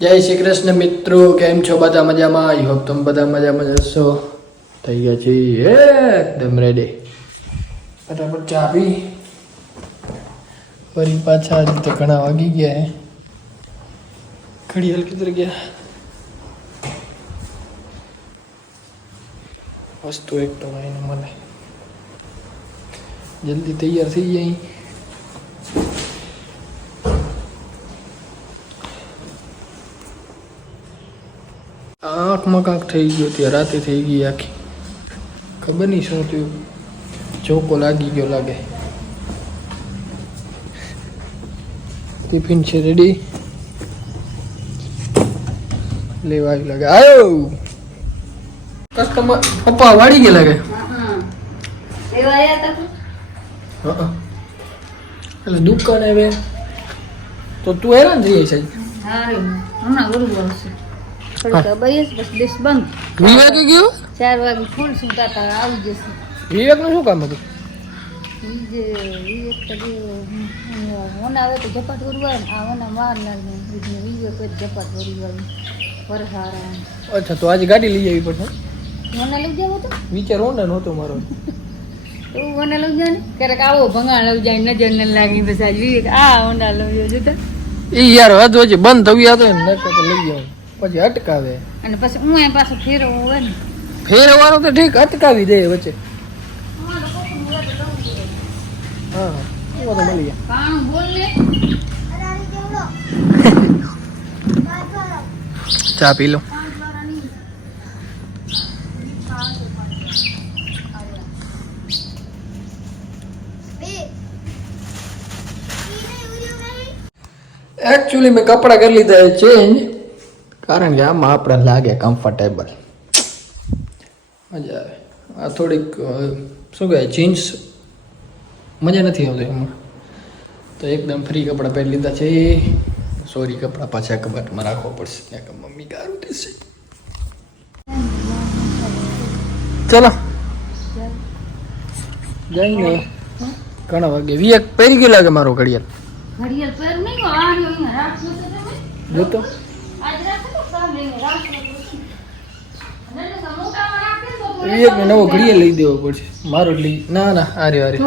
જય શ્રી કૃષ્ણ મિત્રો, કેમ છો? બધા મજામાં? આઈ હોપ તમે બધા મજામાં જશો થઈ ગયા છે એકદમ રેડી ફટાફટ ચા પી. ફરી પાછા આજે તો ઘણા વાગી ગયા હે. ઘડિયાળ કિધર ગયા. વસ્તુ એક તો મને. જલ્દી તૈયાર થઈ જાય. આંખમાં કાંક થઈ ગયો ત્યાં રાતે થઈ ગઈ આખી. ખબર નહીં શું થયું. ચોકો લાગી ગયો લાગે. ટિફિન છે રેડી લેવા આવી લાગે. આવ્યો કસ્ટમર પપ્પા વાળી ગયા લાગે. એટલે દુકાન હવે તો તું હેરાન થઈ જાય છે હમણાં ગુરુવાર છે. વિવેકે ગયું ચાર વાગે ફૂલ સુતા તા આવી જશે. વિવેકનું શું કામ હતું? તો ઓના આવે તો જપાટ ગુરુવાર આ ઓના માર લાગે બીજને ઈ એક ઝપાટ ગુરુવાર વરહારા અચ્છા તો આજે ગાડી લઈ આવી પડશે ઓના લઈ જાવ તો? વિચાર હોન્ડા નહોતો મારો. એવું ઓના લઈ જાય ને. ક્યારેક આવો ભંગાણ લઈ જાય નજર ન લાગી બસ આજ વિવેક આ ઓના લઈ જતા એ યાર હદ વચ્ચે બંધ થવી હતો ને નકર તો લઈ જાવ પછી અટકાવે. અને પછી હું એ પાછું ફેરવું હોય ને. ફેરવાનું તો ઠીક અટકાવી દે વચ્ચે. હા એવો તો મળી ચા પી લો. એકચ્યુઅલી મેં કપડાં કરી લીધા છે ચેન્જ કારણ કે આમાં આપણે લાગે કમ્ફર્ટેબલ મજા આવે. આ થોડીક શું કહેવાય જીન્સ મજા નથી આવતી એમાં. તો એકદમ ફ્રી કપડાં પહેરી લીધા છે. સોરી કપડાં પાછા કબાટમાં રાખવા પડશે. ત્યાં કે મમ્મી ગારું દેશે ચલો. જઈને ઘણા વાગે. વીએક પહેરી ગયો લાગે મારો ઘડિયાળ? ઘડિયાળ પહેર નહીં જોતો. તો તો તો રાખે ને તો તો નવો ઘડીએ લઈ દેવો પડશે. મારો લઈ ના ના આરે આરે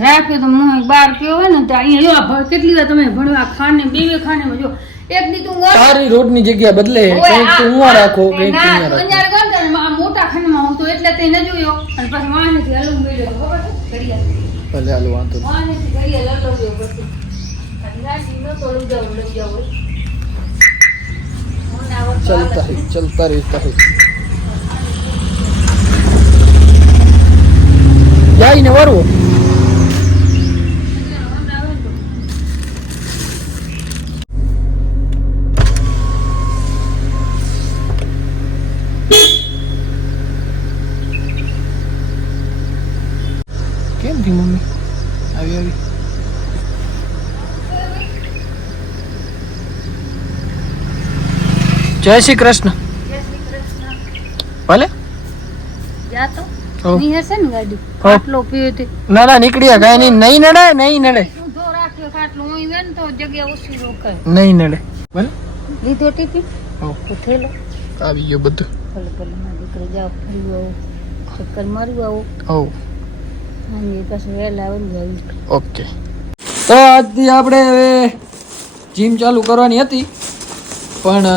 રાખ્યો તો મોહ બાર કયો હોય ને તો અહીંયા જો કેટલી વાર તમે ભણવા ખાને બે ખાને જો. એક દી તું ઓર- રોડની જગ્યા બદલે કંઈક તું ઉવા રાખો કંઈક ના, અહીંયા રાખો. અંજાર ગયો ને આ મોટા ખાનામાં હું તો એટલે તે ન જોયો. અને પછી વાહનેથી થી મળ્યો તો ખબર છે? ઘડિયાળ. ભલે હાલો વાંધો નહીં. વાહનેથી ઘડિયાળ હલવ્યો પછી. અને રાશી નતો લઈ જાવ લઈ જાવ વસ્તુ ચલતા આવે. હે જાય ને વરવો. કેમ થી મમ્મી આવી આવી જય શ્રી કૃષ્ણ. ભલે. હો. ને હો. ના નીકળ્યા કાંઈ નહીં નહીં નડે નહીં નડે. નહીં નડે. ભલે. લીધો ટિફિન થેલો. આવી ગયો બધું. ભલે ભલે મારા દીકરો જાઓ ફરી આવો. ચક્કર મારી આવો. હો. અને પાછું વહેલા આવેલું ઓકે. તો આજથી આપણે હવે જીમ ચાલુ કરવાની હતી. પણ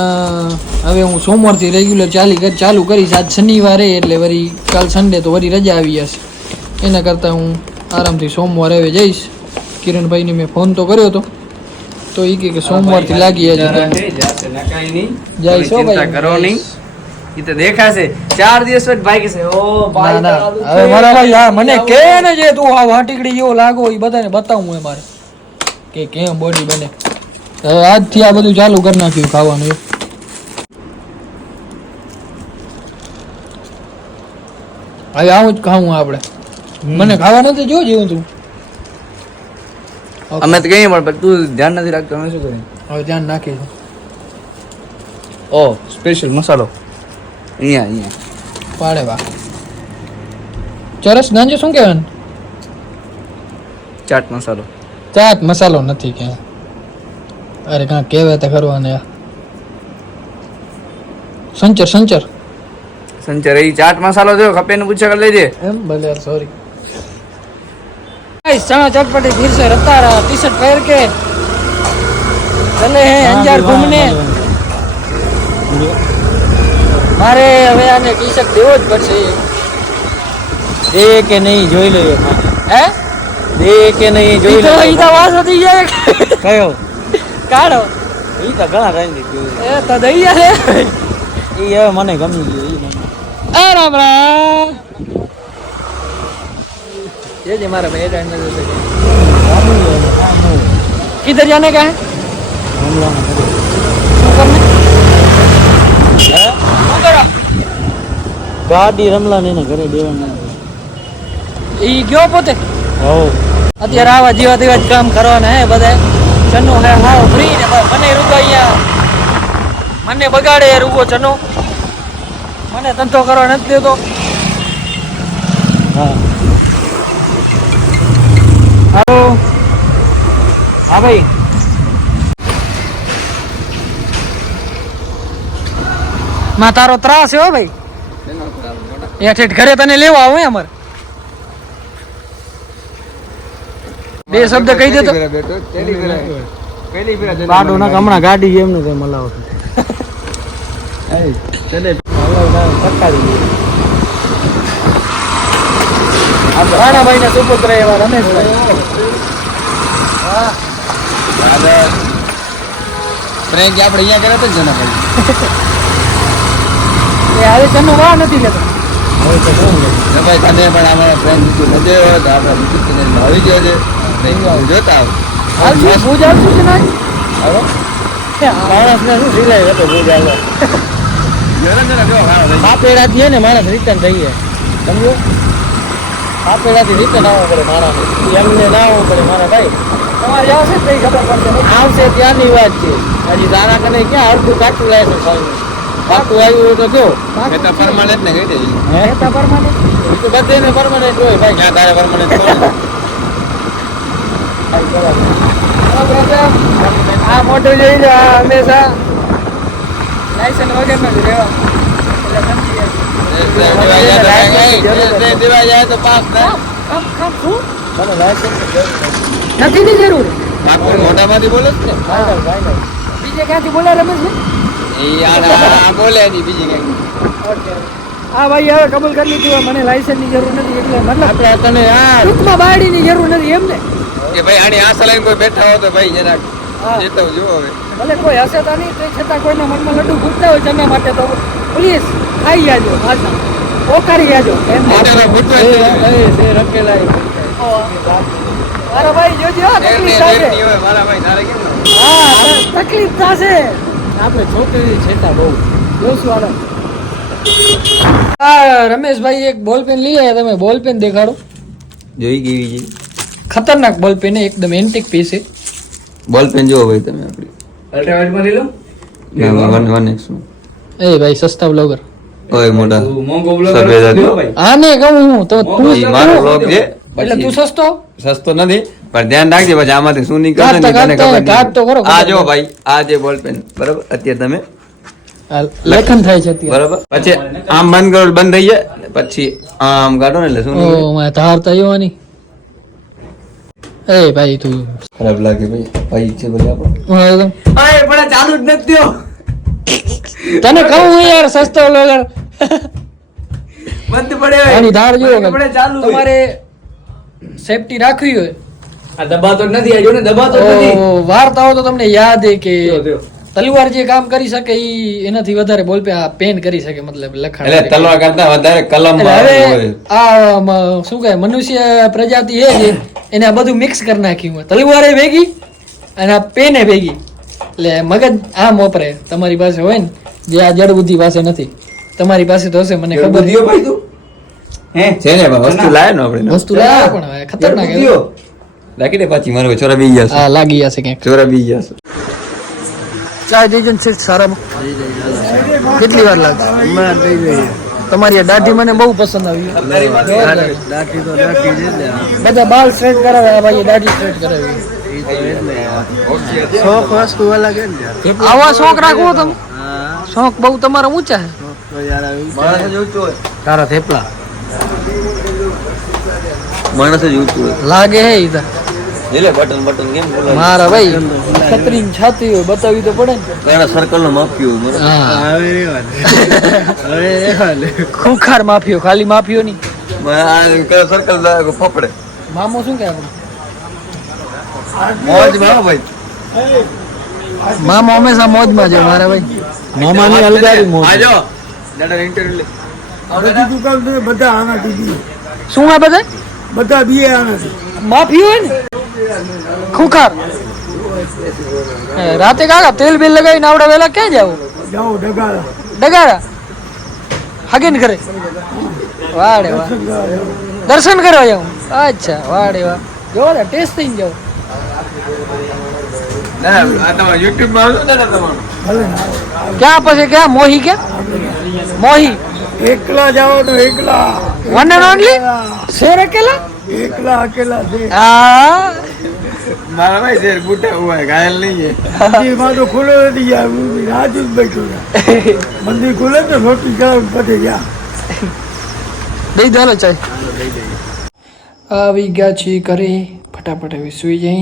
હવે હું સોમવારથી રેગ્યુલર ચાલી ચાલુ કરીશ. આજ શનિવારે એટલે વળી કાલ સન્ડે તો વળી રજા આવી જશે. એના કરતાં હું આરામથી સોમવારે હવે જઈશ. કિરણભાઈને મેં ફોન તો કર્યો હતો તો એ કે સોમવારથી લાગી જશે જઈશ હો ભાઈ? કરો નહીં. તો દેખાશે. ચાર દિવસ પછી ભાઈ કહેશે ઓ ભાઈ હવે મારા ભાઈ હા મને કે ને જે તું આ વાટીકડી જેવો લાગો એ બધાને બતાવું એ મારે. કે કેમ બોડી બને? હવે આજથી આ બધું ચાલુ કરી નાખ્યું ખાવાનું. એ. હવે આવું જ ખાવું આપણે. મને ખાવા નથી જો જેવું તું. અમે તો કહીએ પણ તું ધ્યાન નથી રાખતો અમે શું કરીએ? હવે ધ્યાન નાખીશું ઓ સ્પેશિયલ મસાલો. અહીંયા અહીંયા. પાડે વા ચરસ ગાંજો શું કહેવાનું ચાટ મસાલો. ચાટ મસાલો નથી કે અરે કાં કહેવાય તો ખરું અને સંચર સંચર સંચર એ ચાટ મસાલો જો ખપે ને પૂછે કરી લેજે એમ ભલે યાર સોરી चना चटपटी फिर से रता रहा टी शर्ट पहन के चले हैं अंजार घूमने મારે હવે આને ટી શર્ટ દેવો જ પડશે દે કે નહીં જોઈ લઈએ હે દે કે નહીં ઈ જોઈ તો ઈ લઈએ તો વાસ વધી જાય કયો કાઢો ઈ તો ઘણા ટાઈમ થી જોયું એ તો દઈ રે ઈ હવે મને ગમી ગયું ઈ મને એ રામ રામ ये जी हमारा भाई रहने देते किधर जाने का है શું કરને શું કરો ગાડી રમલા ને ઘરે દેવાનું ઈ ગયો પોતે હો અત્યારે આવા જેવા તેવા જ કામ કરવાના હે બધા ચનો હે હાવ ફ્રી ને મને રૂગો અહીંયા મને બગાડે રૂગો ચનો. મને ધંધો કરવા નથી દેતો. હા. હાલો. હા ભાઈ. માં તારો ત્રાસ છે હો ભાઈ ઘરે તને લેવા આવું અમાર. બે શબ્દ કહી દેતો પાડો ના હમણાં ગાડી એમને કઈ મલાવો રાણાભાઈ ના સુપુત્ર એવા રમેશભાઈ. ફ્રેન્ડ આપણે અહીંયા કર્યા હતા ને જના એ હવે ચનો વાહ નથી લેતો. ભાઈ તને પણ અમારા ફ્રેન્ડ તો આપણે આવી ગયો છે. જોતા આવશું ના માણસ ને શું સિલાઈ હતો બહુ જાલો જરા જરા જો ખાવા પાપેડા થી ને માણસ રિટર્ન થઈ જાય સમજો? પાપેડા થી રિટર્ન આવવું પડે મારા એમને ના આવવું પડે મારા ભાઈ. તમારે આવશે જ કઈ ખબર પડશે આવશે ત્યાંની વાત છે. હજી તારા કને ક્યાં અડધું કાચું લાવે છે પાકું આવ્યું હોય તો જો. એ તો પરમાનન્ટ ને કહી દેજો નેતા તો બધે પરમાનન્ટ હોય ભાઈ. ક્યાં તારે પરમાનન્ટ આ મોટું જોઈ લો હંમેશા લાયસન્સ વગરનો જ રહેવા. જાય તો પાસ થાય કામ કામ શું મને લાયસન્સ નથી ની જરૂર. મોઢામાંથી બોલે જ ને? બીજે ક્યાંથી બોલે રમેશ એ આ આ બોલે નહીં બીજી કઈ હા ભાઈ હવે કબૂલ કરી લીધું મને લાયસન્સની જરૂર નથી એટલે મતલબ આપણે તને આ ટૂંકમાં બાયડી ની જરૂર નથી એમ ને? કે ભાઈ આની આ સલાઈને કોઈ બેઠા હોય તો ભાઈ જરાક હા. ચેતવજો હવે. ભલે કોઈ હશે તો નહીં તો છતાં કોઈના મનમાં લડ્ડુ ફૂટતા હોય જમ્યા માટે તો પ્લીઝ ખાઈ જાજો પાછા ઓકારી જાજો એમ એ મારા ભાઈ જોજો હા, તકલીફ થશે. મારા ભાઈ તારે કેમ હા તકલીફ થશે. આપણે છોકરી છેટા બહુ. જોશું હા રમેશભાઈ એક બોલ પેન લઈ આવ્યા તમે. બોલ પેન દેખાડો. જોઈ ગઈ છે? ખતરનાક બોલ પેન એકદમ એન્ટિક પીસ છે બોલ પેન જોવો ભાઈ તમે આપણી. અલ્ટ્રાવાઇડમાં લઈ લો વન વન એક્સ એ ભાઈ સસ્તા બ્લોગર ઓય મોટા. સફેદ હતો ને કહું હું તો તું મારો બ્લોગ છે. એટલે તું સસ્તો? સસ્તો નથી પણ ધ્યાન રાખજે પછી આમાંથી શું નીકળે ને તને ખબર તો કરો આ જો ભાઈ આ જે બોલ પેન બરાબર? અત્યારે તમે લેખન થાય છે અત્યારે. બરાબર? પછી આમ બંધ કરો બંધ થઈ જાય પછી આમ કાઢો ને એટલે શું? ઓ મારે ધાર તો આવ્યો નહીં એ ભાઈ તું. ખરાબ લાગે ભાઈ. ભાઈ છે ભાઈ આપણો. અરે પણ ચાલુ જ નથી થયો. તને કહું યાર સસ્તો લગર બંધ પડે આની ધાર જો ચાલુ તમારે સેફટી રાખવી હોય. આ દબાતો નથી આ જો ને દબાતો નથી. વાર્તાઓ તો તમને યાદ હે કે જો, જો. તલવાર જે કામ કરી શકે એ એનાથી વધારે બોલ પે આ પેન કરી શકે મતલબ લખાણ એટલે તલવાર કરતા વધારે કલમ હવે આ શું કહે મનુષ્ય પ્રજાતિ એ છે એને આ બધું મિક્સ કરી નાખ્યું હોય. તલવારે ભેગી અને આ પેને ભેગી. એટલે મગજ આમ વપરે. તમારી પાસે હોય ને જે આ જડ બુદ્ધિ પાસે નથી. તમારી પાસે તો હશે મને ખબર દિયો ભાઈ તું? હે? છે ને વસ્તુ લાયો ને આપણે. વસ્તુ લાવ્યા પણ ખતરનાક રાખી દે પાછી મારો છોરા બી ગયા હા લાગી જશે ક્યાંક. છોરા બી ગયા જઈજો ને શેઠ સારામાં. કેટલી વાર લાગશે તમારી આ દાઢી મને બહુ પસંદ આવી. બધા બાલ સ્ટ્રેટ કરાવે આ ભાઈ દાઢી સ્ટ્રેટ કરાવી. શોખ વસ્તુ અલગ આવા શોખ રાખવો તમે? શોખ બહુ તમારા ઊંચા છે તારા થેપલા. માણસ જ ઊંચું લાગે હે ઈ એટલે બટન બટન કેમ બોલે મારા ભાઈ છત્રી ની છાતી હોય બતાવી તો પડે ને. કયા સર્કલ નો માપ્યું હોય હા. ખૂંખાર માફિયો ખાલી માફિયો ની મને કયા સર્કલ ફફડે. મામો શું કહે? મોજમાં ભાઈ. મામો હંમેશા મોજમાં છે મારા ભાઈ. મામાની અલગારી મોજ. આજો દાદા ઇન્ટરવ્યુ લે બધી દુકાન તો બધા આના દીધી શું આ બધા? બધા બી આના માફિયો હોય ને? ખૂંખાર. હે, રાતે કાકા તેલ બિલ લગાવીને આવડા વેલા ક્યાં જાવ? જાવ ડગારા ડગારા હગીન કરે વાડે વાહ. દર્શન કરવા જાવ અચ્છા વાડે વાહ. જોવા ને ટેસ્ટ થઈ જાવ ક્યાં પછી ક્યાં? મોહી ક્યાં? મોહી. એકલા જાઓ તો એકલા. વન એન્ડ ઓનલી શેર અકેલા? એકલા અકેલા છે. મારા ભાઈ શેર બુટા હુआ ઘાયલ નહીં है મંદિરમાં તો ખુલ્લો નથી ગયા રાત જ બેઠો મંદિર ખુલે તો રોટી ગયા પતે ગયા દઈ દો ચાલ. આવી ગયા છીએ ઘરે ફટાફટ હવે સુઈ જઈ.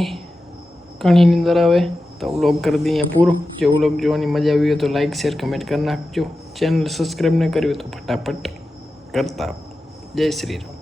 ઘણી નીંદર આવે તો વ્લોગ કરી દઈએ પૂરો. જો વ્લોગ જોવાની મજા આવી હોય તો લાઈક શેર કમેન્ટ કરી નાખજો. ચેનલ સબસ્ક્રાઈબ ન કર્યું તો ફટાફટ કરતા જય શ્રી રામ.